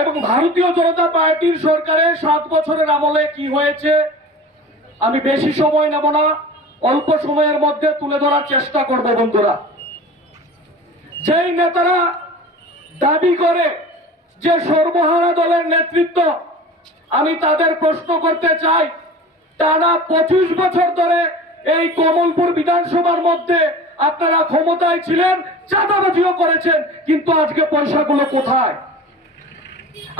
এবং ভারতীয় জনতা পার্টির সরকারের সাত বছরের আমলে কি হয়েছে, আমি বেশি সময় নেব না, অল্প সময়ের মধ্যে তুলে ধরার চেষ্টা করব বন্ধুরা। যেই নেতারা দাবি করে যে সর্বহারা দলের নেতৃত্ব, আমি তাদের প্রশ্ন করতে চাই, টানা পঁচিশ বছর ধরে এই কমলপুর বিধানসভার মধ্যে আপনারা ক্ষমতায় ছিলেন, চাঁদাবাজিও করেছেন, কিন্তু আজকে পয়সাগুলো কোথায়?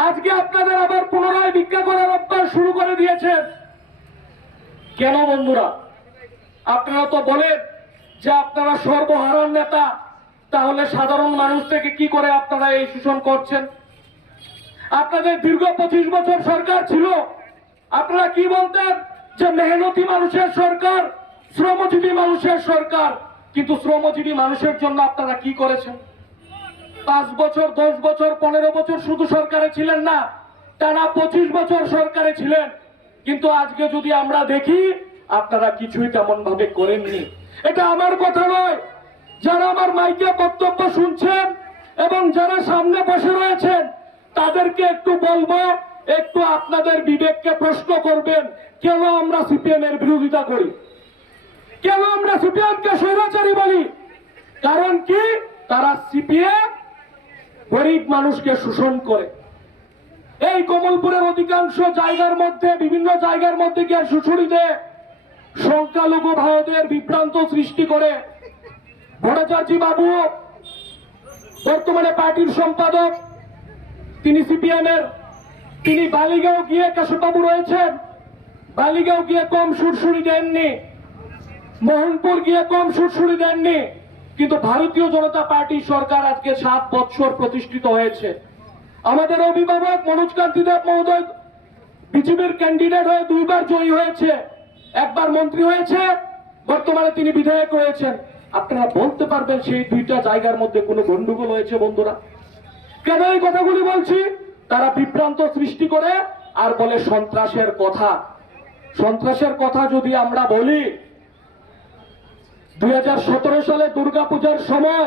আজকে আপনাদের আবার পুনরায় ভিক্ষা করার অভ্যাস শুরু করে দিয়েছেন কেন বন্ধুরা? আপনারা তো বলেন যে আপনারা সর্বহারার নেতা, তাহলে সাধারণ মানুষ থেকে কি করে আপনারা এই শোষণ করছেন? আপনাদের দীর্ঘ পঁচিশ বছর সরকার ছিল। আপনারা কি বলতেন যে মেহনতি মানুষের সরকার, শ্রমজীবী মানুষের সরকার? কিন্তু শ্রমজীবী মানুষের জন্য আপনারা কি করেছেন? পাঁচ বছর, দশ বছর, পনেরো বছর শুধু সরকারে ছিলেন না, টানা পঁচিশ বছর সরকারে ছিলেন। কিন্তু আজকে যদি আমরা দেখি, আপনারা কিছুই তেমন ভাবে করেননি। এটা আমার কথা নয়। যারা আমার মাইকে বক্তব্য শুনছেন এবং যারা সামনে বসে রয়েছেন, তাদেরকে একটু বলব, একটু আপনাদের বিবেককে প্রশ্ন করবেন, কেন আমরা সিপিএম এর বিরোধিতা করি? কেন আমরা সিপিএম কে স্বৈরাচারী বলি? কারণ কি? তারা সিপিএম গরিব মানুষকে শোষণ করে। এই কমলপুরের অধিকাংশ জায়গার মধ্যে, বিভিন্ন জায়গার মধ্যে গিয়ে শুশুড়ি দেয় সংখ্যালঘু ভাইদের বিভ্রান্ত সৃষ্টি করে। ভট্টাচার্য বাবু, বর্তমানে পার্টির সম্পাদক, তিনি সিপিএম এর তিনি বালিগাঁও গিয়ে কেশববাবু রয়েছেন। বালিগাঁও গিয়ে কম সুরসুরি দেননি। মোহনপুর গিয়ে কম সুরসুরি দেননি। কিন্তু ভারতীয় জনতা পার্টি সরকার আজকে সাত বৎসর প্রতিষ্ঠিত হয়েছে। আমাদের অভিভাবক মনোজ কান্তি দেব মহোদয় বিজেপির ক্যান্ডিডেট হয়ে দুইবার জয়ী হয়েছে। একবার মন্ত্রী হয়েছে, বর্তমানে তিনি বিধায়ক হয়েছেন আপনারা বলতে পারবেন সেই দুইটা জায়গার মধ্যে কোনো গন্ডগোল হয়েছে বন্ধুরা? কেন এই কথাগুলি বলছি? তারা বিভ্রান্ত সৃষ্টি করে আর বলে সন্ত্রাসের কথা। সন্ত্রাসের কথা যদি আমরা বলি দুই হাজার সতেরো সালে দুর্গাপূজার সময়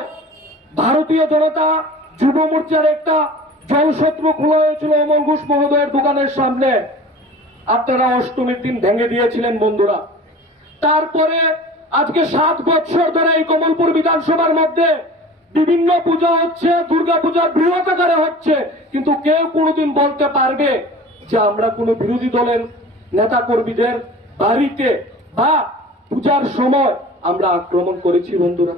ভারতীয় জনতা যুব মোর্চার একটা জলশত্রু খোলা হয়েছিল অমল ঘোষ মহোদয়ের দোকানের সামনে। আপনারা অষ্টমীর দিন ভেঙে দিয়েছিলেন বন্ধুরা। তারপরে আজকে সাত বছর ধরে এই কমলপুর বিধানসভার মধ্যে বিভিন্ন পূজা হচ্ছে দুর্গা পূজা হচ্ছে। কিন্তু কেউ কোনোদিন বলতে পারবে যে আমরা কোনো বিরোধী দলের নেতা কর্মীদের বাড়িতে বা পূজার সময় আমরা আক্রমণ করেছি বন্ধুরা।